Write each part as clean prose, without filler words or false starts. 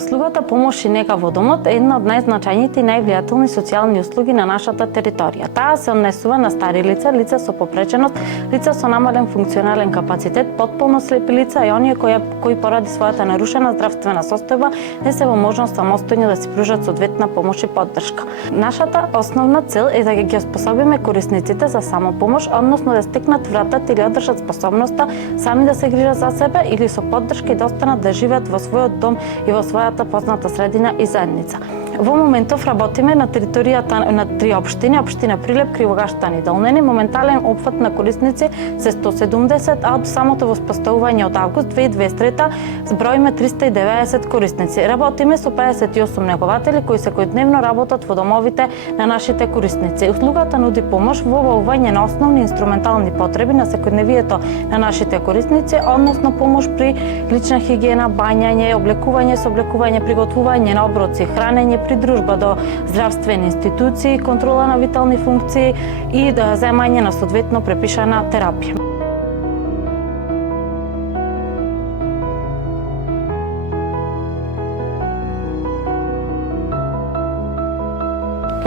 Услугата помош и нега во домот е една од најзначајните и највлијателни социјални услуги на нашата територија. Таа се однесува на стари лица, лица со попреченост, лица со намален функционален капацитет, потполно слепи лица и оние кои поради својата нарушена здравствена состојба не се во можност самостојно да си пружат соодветна помош и поддршка. Нашата основна цел е да ги способиме корисниците за самопомош, односно да стекнат вратата или одржат способноста сами да се грижат за себе или со поддршка и да останат да живеат во својот дом и во својата позната средина и заедница. Во моментов работиме на територијата на 3 општини, општина Прилеп, Кривогаштан и Долнени. Моментален опфат на корисници се 170, а од самото воспоставување од август 2023 зброиме 390 корисници. Работиме со 58 негователи кои секојдневно работат во домовите на нашите корисници. Услугата нуди помош во обавување на основни инструментални потреби на секојдневието на нашите корисници, односно помош при лична хигиена, бањање, облекување, сооблекување, приготвување на оброци, хранење, придружба до здравствени институции, контрола на витални функции и земање на соодветно препишана терапија.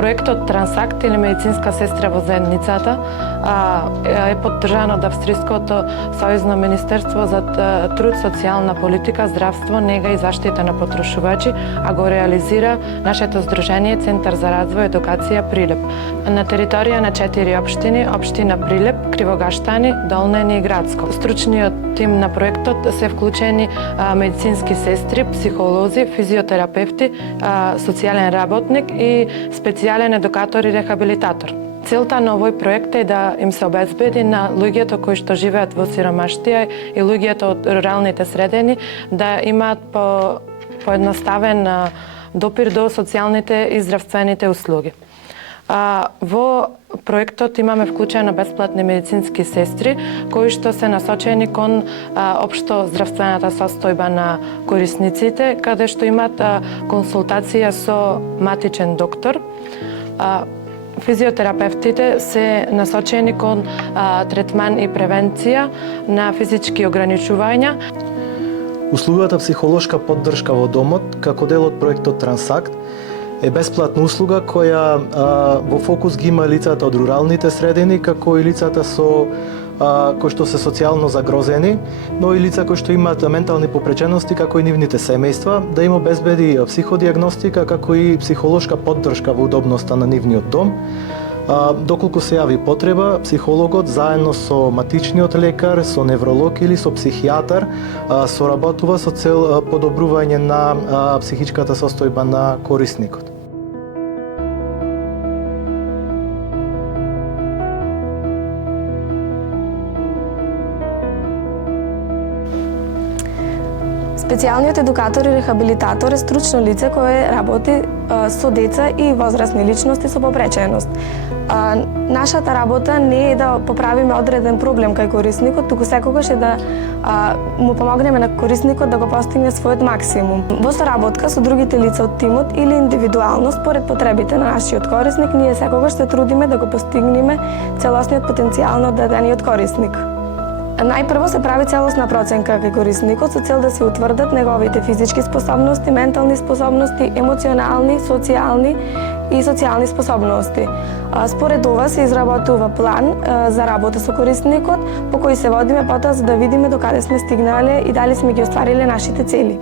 Проектот Трансакт или медицинска сестра во заедницата е поддржан од Австриското сојузно министерство за труд, социјална политика, здравство, нега и заштита на потрошувачи, а го реализира нашето здружение Центар за развој и едукација Прилеп. На територија на 4 општини, општина Прилеп, Кривогаштани, Долнени и Градско. Стручниот тим на проектот се вклучени медицински сестри, психолози, физиотерапевти, социјален работник и специјален едукатор и рехабилитатор. Целта на овој проект е да им се обезбеди на луѓето кои што живеат во сиромаштија и луѓето од руралните средини да имаат поедноставен допир до социјалните и здравствените услуги. Во проектот имаме вклучено бесплатни медицински сестри кои што се насочени кон општо здравствената состојба на корисниците, каде што имаат консултација со матичен доктор. Физиотерапевтите се насочени кон третман и превенција на физички ограничувања. Услугата психолошка поддршка во домот, како дел од проектот Трансакт, е бесплатна услуга која во фокус ги има лицата од руралните средини, како и лицата кои што се социјално загрозени, но и лица кои што имаат ментални попречености, како и нивните семејства, да им обезбеди психодиагностика, како и психолошка поддршка во удобноста на нивниот дом. Доколку се јави потреба, психологот заедно со матичниот лекар, со невролог или со психијатар соработува со цел подобрување на психичката состојба на корисникот. Специјалниот едукатор и рехабилитатор е стручно лице кое работи со деца и возрастни личности со попреченост. Нашата работа не е да поправиме одреден проблем кај корисникот, туку секогаш е да му помогнеме на корисникот да го постигне својот максимум. Во соработка со другите лица од тимот или индивидуално според потребите на нашиот корисник, ние секогаш се трудиме да го постигнеме целосниот потенцијал на дадениот корисник. Најпрво се прави целосна проценка кај корисникот со цел да се утврдат неговите физички способности, ментални способности, емоционални, социјални и социјални способности. Според ова се изработува план за работа со корисникот, по кој се водиме потоа за да видиме докаде сме стигнале и дали сме ги оствариле нашите цели.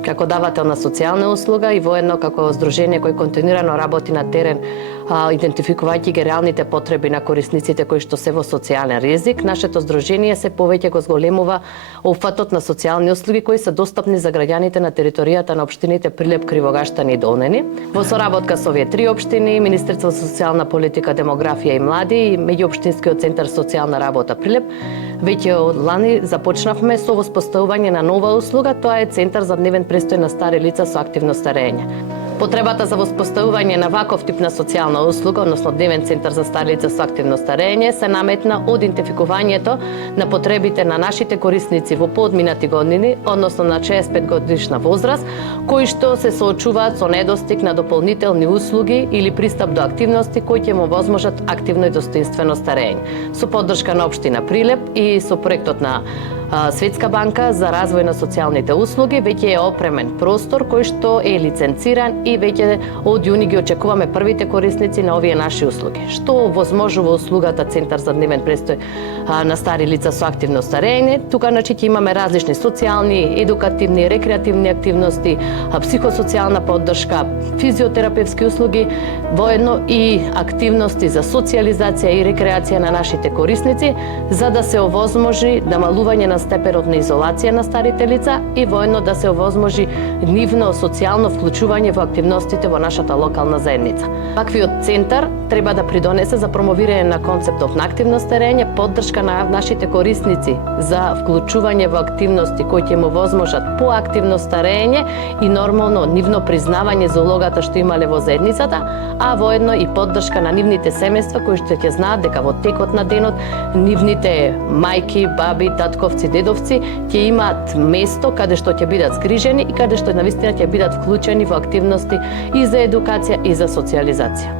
Како давател на социјална услуга и воедно како здружение кој континуирано работи на терен, идентификувајќи ги реалните потреби на корисниците кои што се во социјален ризик, нашето здружение се повеќе го зголемува опфатот на социјални услуги кои се достапни за граѓаните на територијата на општините Прилеп, Кривогаштан и Долнени. Во соработка со овие 3 општини, Министерство за социјална политика, демографија и млади и Меѓуопштинскиот центар социјална работа Прилеп, веќе од лани започнавме со воспоставување на нова услуга, тоа е Центар за дневен престој на стари лица со активно старење. Потребата за воспоставување на ваков тип на социјална услуга, односно дневен центар за стари лица со активно старење, се наметна од идентификувањето на потребите на нашите корисници во поодминати години, односно на 65 годишна возраст, кои што се соочуваат со недостиг на дополнителни услуги или пристап до активности кои ќе му возможат активно и достоинствено старење. Со поддршка на општина Прилеп и со проектот на Светска банка за развој на социјалните услуги веќе е опремен простор кој што е лиценциран и веќе од јуни ги очекуваме првите корисници на овие наши услуги. Што возможува услугата Центар за дневен престој на стари лица со активно старење? Тука значи ќе имаме различни социјални, едукативни, рекреативни активности, психосоцијална поддршка, физиотерапевски услуги, воедно и активности за социјализација и рекреација на нашите корисници, за да се овозможи намалување на степенот на изолација на старите лица и воедно да се овозможи нивно социјално вклучување во активностите во нашата локална заедница. Ваквиот центар треба да придонесе за промовирање на концептот на активно старење, поддршка на нашите корисници за вклучување во активности кои ќе му возможат поактивно старење и нормално нивно признавање за улогата што имале во заедницата, а воедно и поддршка на нивните семејства кои што ќе знаат дека во текот на денот нивните мајки, баби, татковци, дедовци ќе имаат место каде што ќе бидат згрижени и каде што навистина ќе бидат вклучени во активности и за едукација и за социјализација.